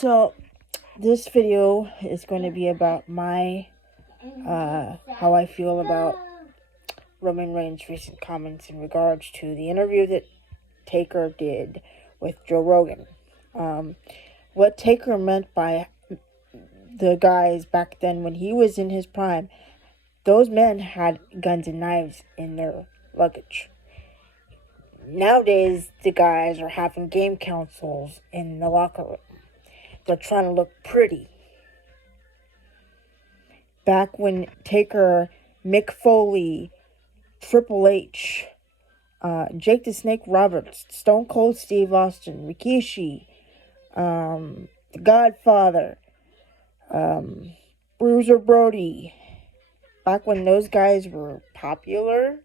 So, this video is going to be about how I feel about Roman Reigns' recent comments in regards to the interview that Taker did with Joe Rogan. What Taker meant by the guys back then when he was in his prime, those men had guns and knives in their luggage. Nowadays, the guys are having game councils in the locker room. They're trying to look pretty. Back when Taker, Mick Foley, Triple H, Jake the Snake Roberts, Stone Cold Steve Austin, Rikishi, The Godfather, Bruiser Brody, back when those guys were popular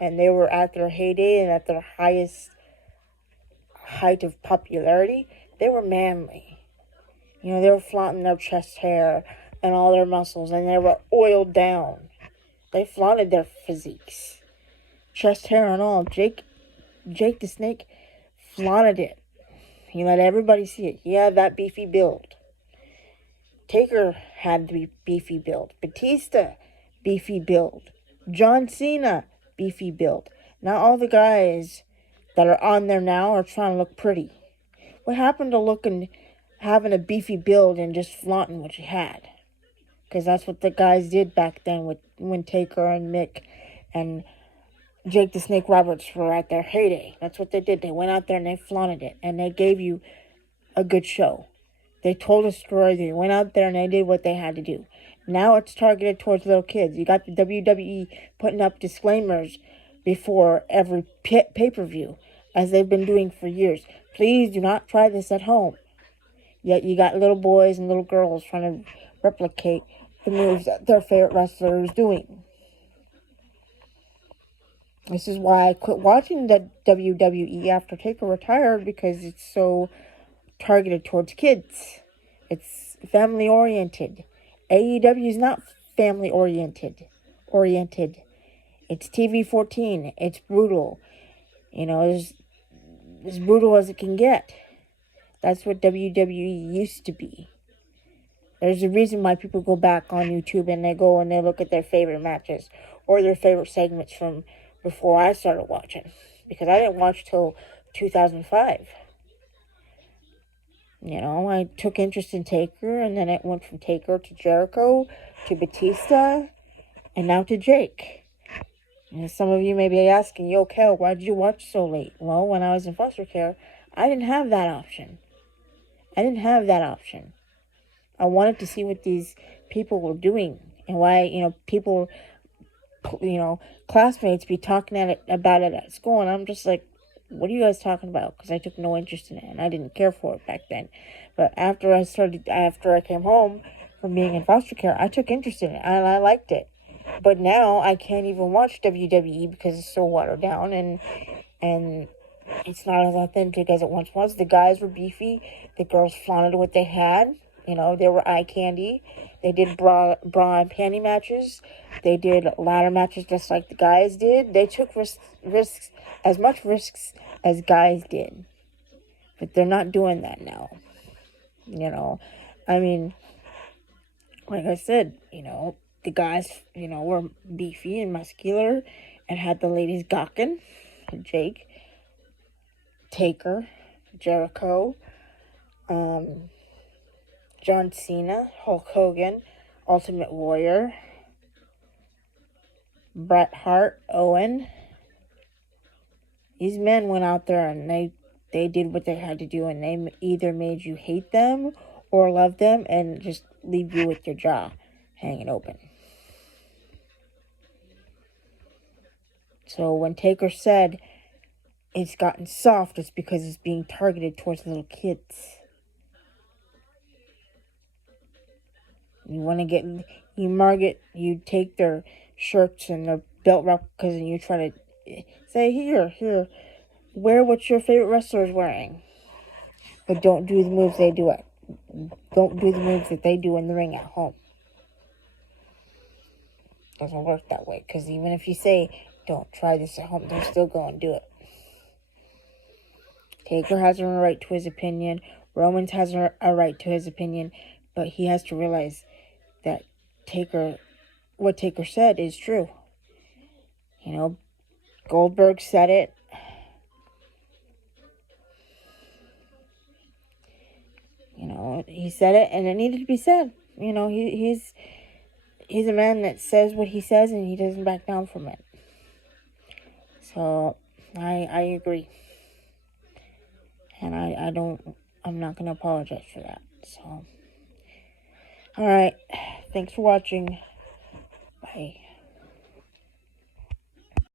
and they were at their heyday and at their highest height of popularity, they were manly. You know, they were flaunting their chest hair and all their muscles, and they were oiled down. They flaunted their physiques. Chest hair and all. Jake the Snake flaunted it. He let everybody see it. He had that beefy build. Taker had the beefy build. Batista, beefy build. John Cena, beefy build. Now all the guys that are on there now are trying to look pretty. What happened to having a beefy build and just flaunting what you had? Because that's what the guys did back then when Taker and Mick and Jake the Snake Roberts were at their heyday. That's what they did. They went out there and they flaunted it. And they gave you a good show. They told a story. They went out there and they did what they had to do. Now it's targeted towards little kids. You got the WWE putting up disclaimers before every pay-per-view, as they've been doing for years. Please do not try this at home. Yet you got little boys and little girls trying to replicate the moves that their favorite wrestler is doing. This is why I quit watching the WWE after Taker retired, because it's so targeted towards kids. It's family oriented. AEW is not family oriented. It's TV-14. It's brutal. You know, it's as brutal as it can get. That's what WWE used to be. There's a reason why people go back on YouTube and they go and they look at their favorite matches or their favorite segments from before I started watching. Because I didn't watch till 2005. You know, I took interest in Taker, and then it went from Taker to Jericho to Batista and now to Jake. And some of you may be asking, yo, Kel, why did you watch so late? Well, when I was in foster care, I didn't have that option. I wanted to see what these people were doing and why, people, classmates be talking about it at school. And I'm just like, what are you guys talking about? Because I took no interest in it and I didn't care for it back then. But after I came home from being in foster care, I took interest in it and I liked it. But now I can't even watch WWE because it's so watered down and it's not as authentic as it once was. The guys were beefy. The girls flaunted what they had. You know, they were eye candy. They did bra and panty matches. They did ladder matches just like the guys did. They took risks, as much risks as guys did. But they're not doing that now. I mean, like I said, the guys, were beefy and muscular and had the ladies gawking. Jake, Taker, Jericho, John Cena, Hulk Hogan, Ultimate Warrior, Bret Hart, Owen. These men went out there and they did what they had to do, and they either made you hate them or love them and just leave you with your jaw hanging open. So when Taker said it's gotten soft, it's because it's being targeted towards little kids. You take their shirts and their belt replicas and you try to say, here, wear what your favorite wrestler is wearing. But don't do the moves they do Don't do the moves that they do in the ring at home. Doesn't work that way, because even if you say, don't try this at home, they're still going to do it. Taker has a right to his opinion. Romans has a right to his opinion. But he has to realize that what Taker said is true. You know, Goldberg said it. You know, he said it, and it needed to be said. You know, he's a man that says what he says, and he doesn't back down from it. So, I agree, and I'm not gonna apologize for that. So, all right, thanks for watching. Bye.